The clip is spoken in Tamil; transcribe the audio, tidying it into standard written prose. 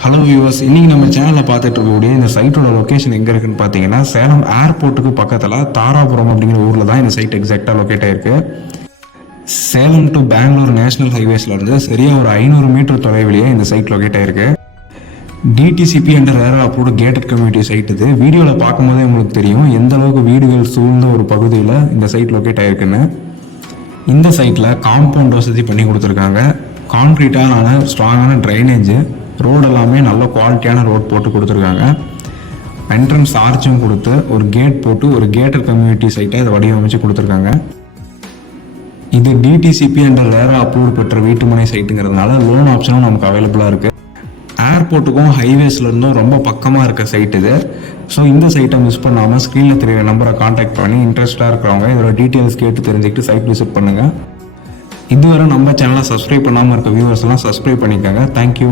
ஹலோ வியூவர்ஸ், இன்றைக்கி நம்ம சேனலில் பார்த்துட்டு இருக்கக்கூடிய இந்த சைட்டோட லொக்கேஷன் எங்கே இருக்குன்னு பார்த்தீங்கன்னா சேலம் ஏர்போர்ட்டுக்கு பக்கத்தில் தாராபுரம் அப்படிங்கிற ஊரில் தான் இந்த சைட் எக்ஸாக்டாக லொக்கேட் ஆயிருக்கு. சேலம் டு பெங்களூர் நேஷனல் ஹைவேஸ்லேருந்து சரியாக ஒரு 500 மீட்டர் தொலைவிலேயே இந்த சைட் லொக்கேட் ஆயிருக்கு. டிடிசிபி என்ற rare approved gated community site இது. வீடியோவில் பார்க்கும்போதே உங்களுக்கு தெரியும் எந்த அளவுக்கு வீடுகள் சூழ்ந்த ஒரு பகுதியில் இந்த சைட் லொக்கேட் ஆயிருக்குன்னு. இந்த சைட்டில் காம்பவுண்ட் வசதி பண்ணி கொடுத்துருக்காங்க. கான்க்ரீட்டான ஸ்ட்ராங்கான ட்ரைனேஜ், ரோடு எல்லாமே நல்ல குவாலிட்டியான ரோட் போட்டு கொடுத்துருக்காங்க. என்ட்ரன்ஸ் ஆர்ச்சும் கொடுத்து ஒரு கேட் போட்டு ஒரு கேட்டட் கம்யூனிட்டி சைட்டை இதை வடிவமைச்சு கொடுத்துருக்காங்க. இது டிடிசிபி என்ற ரேரா அப்ரூவ்டு பெற்ற வீட்டுமனை சைட்டுங்கிறதுனால லோன் ஆப்ஷனும் நமக்கு அவைலபிளாக இருக்குது. ஏர்போர்ட்டுக்கும் ஹைவேஸ்லேருந்தும் ரொம்ப பக்கமாக இருக்க சைட் இது. ஸோ இந்த சைட்டை மிஸ் பண்ணாமல் ஸ்க்ரீனில் தெரிய நம்பரை காண்டாக்ட் பண்ணி இன்ட்ரெஸ்டாக இருக்கிறவங்க இதோட டீட்டெயில்ஸ் கேட்டு தெரிஞ்சுக்கிட்டு சைட் விசிட் பண்ணுங்கள். இதுவரை நம்ம சேனலை சப்ஸ்கிரைப் பண்ணாமல் இருக்க வியூவர்ஸ் எல்லாம் சப்ஸ்கிரைப் பண்ணிக்கோங்க. தேங்க்யூ.